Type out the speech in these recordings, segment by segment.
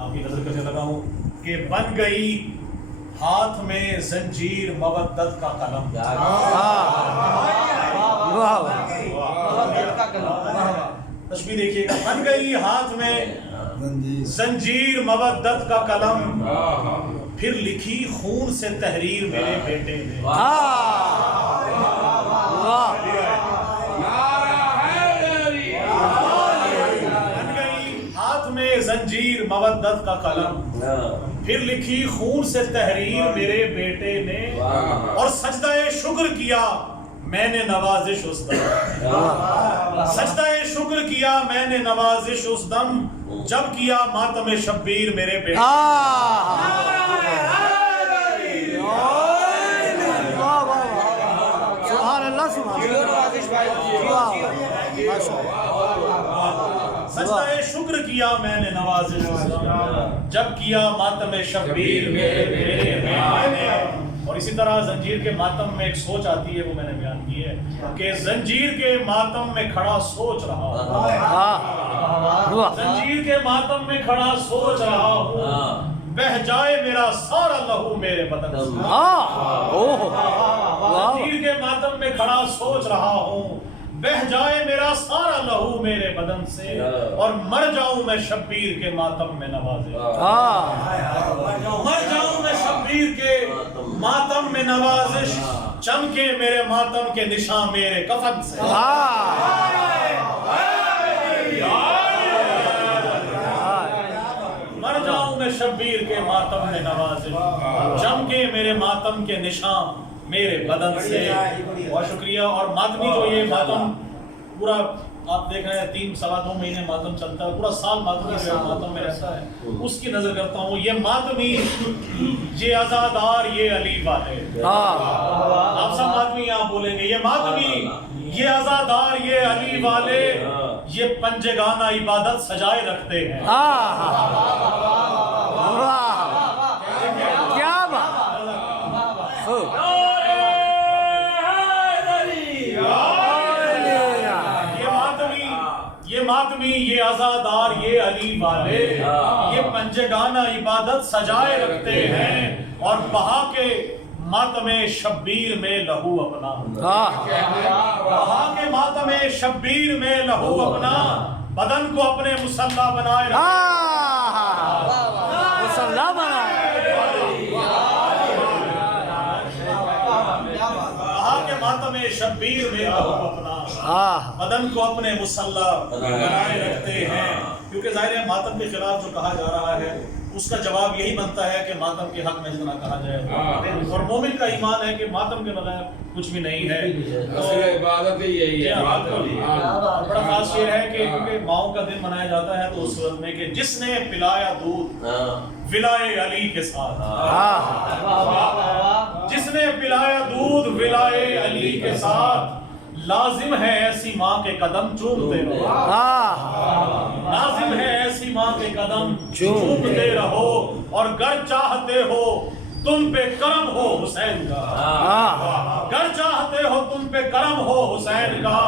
آپ کی نظر کرنے لگا ہوں کہ بن گئی ہاتھ میں زنجیر مودت کا قلم. تشبیہ دیکھیے گا. بن گئی ہاتھ میں زنجیر مودت کا قلم، پھر لکھی خون سے تحریر میرے بیٹے نے. بن گئی ہاتھ میں زنجیر مودت کا قلم، پھر لکھی خون سے تحریر میرے بیٹے نے، اور سجدہ شکر کیا میں نے نوازش اس دم. سجدہ شکر کیا میں نے نوازش اس دم، جب کیا ماتم شبیر میرے بیٹے. سبحان اللہ سجدہ شکر کیا میں نے نوازش اس دم، جب کیا ماتم شبیر میرے بیٹے نے. اور اسی طرح زنجیر کے ماتم میں ایک سوچ آتی ہے، وہ میں نے بیان کی ہے کہ زنجیر کے ماتم میں کھڑا سوچ رہا ہوں، زنجیر کے ماتم میں کھڑا سوچ رہا ہوں، بہہ جائے میرا سارا لہو میرے بدن سے. زنجیر کے ماتم میں کھڑا سوچ رہا ہوں، بہہ جائے میرا سارا لہو میرے بدن سے، اور مر جاؤں میں شبیر کے ماتم میں نوازش. مر جاؤں میں شبیر کے ماتم میں نوازش، چمکے میرے ماتم کے نشان میرے کفن سے. مر جاؤں میں شبیر کے ماتم میں نوازش، چمکے میرے ماتم کے نشان میرے بدن سے. بہت شکریہ. اور ماتمی جو یہ ماتم پورا آپ دیکھ رہے ہیں 3 سوا 2 مہینے ماتم چلتا ہے، پورا سال ماتمی جو ہے ماتم میں رہتا ہے، اس کی نظر کرتا ہوں. یہ ماتمی، یہ عزادار، یہ علی والے. آپ سب ماتمی یہاں بولیں گے، یہ ماتمی، یہ عزادار، یہ علی والے، یہ پنجگانہ عبادت سجائے رکھتے ہیں. کیا بات. یہ ماتمی، یہ عزادار، یہ علی والے، یہ پنجگانہ عبادت سجائے رکھتے ہیں، اور بہا کے ماتم شبیر میں لہو اپنا. بہا کے ماتم شبیر میں لہو اپنا، بدن کو اپنے مصلی بنائے مصلی بنائے. بہا کے ماتم شبیر میں لہو اپنا، بدن کو اپنے مصلی بنائے رکھتے ہیں. کیونکہ ظاہر ہے ماتم کے خلاف جو کہا جا رہا ہے اس کا جواب یہی بنتا ہے کہ ماتم کے حق میں جتنا کہا جائے. اور مومن کا ایمان ہے کہ ماتم کے بغیر کچھ بھی نہیں ہے. عبادت ہی یہی ہے. بڑا خاص یہ ہے کہ کیونکہ ماؤں کا دن منایا جاتا ہے تو اس صورت میں کہ جس نے پلایا دودھ ولائے علی کے ساتھ، جس نے پلایا دودھ ولائے علی کے ساتھ، لازم ہے ایسی ماں کے قدم چومتے رہو. لازم ہے ایسی ماں کے قدم چومتے رہو، اور گر چاہتے ہو تم پہ کرم ہو حسین کا، گر چاہتے ہو تم پہ کرم ہو حسین کا،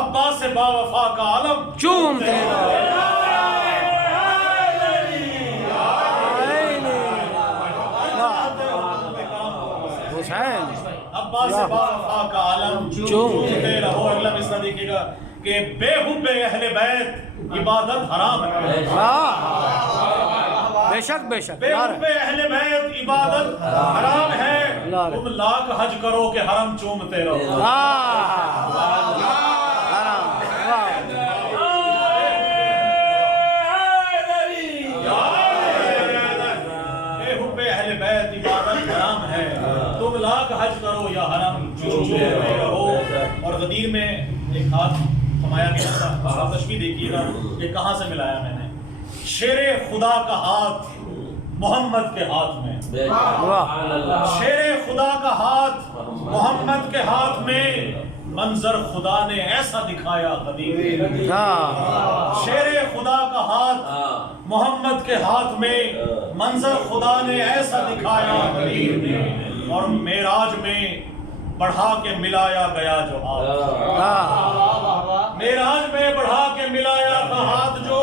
عباس با وفا کا علم چومتے رہو. عباس با وفا کا عالم چومتے رہو. اگلا مصرع دیکھیے گا کہ بے حب اہل بیت عبادت حرام ہے. بے شک بے شک. بے حب اہل بیت عبادت حرام ہے. تم لاکھ حج کرو کہ حرم چومتے رہو. تم لاکھ حج کرو یا حرم چومتے رہو. اور غدیر میں ایک ہاتھ تھمایا گیا تھا. آپ تشبیہ دیکھیے گا کہ کہاں سے ملایا میں نے. شیر خدا کا ہاتھ محمد کے ہاتھ میں، شیر خدا کا ہاتھ محمد کے ہاتھ میں، منظر خدا نے ایسا دکھایا غدیر. شیر خدا کا ہاتھ محمد کے ہاتھ میں، منظر خدا نے ایسا دکھایا غدیر نے. اور معراج میں بڑھا کے ملایا گیا جو ہاتھ، معراج میں بڑھا کے ملایا تھا ہاتھ جو،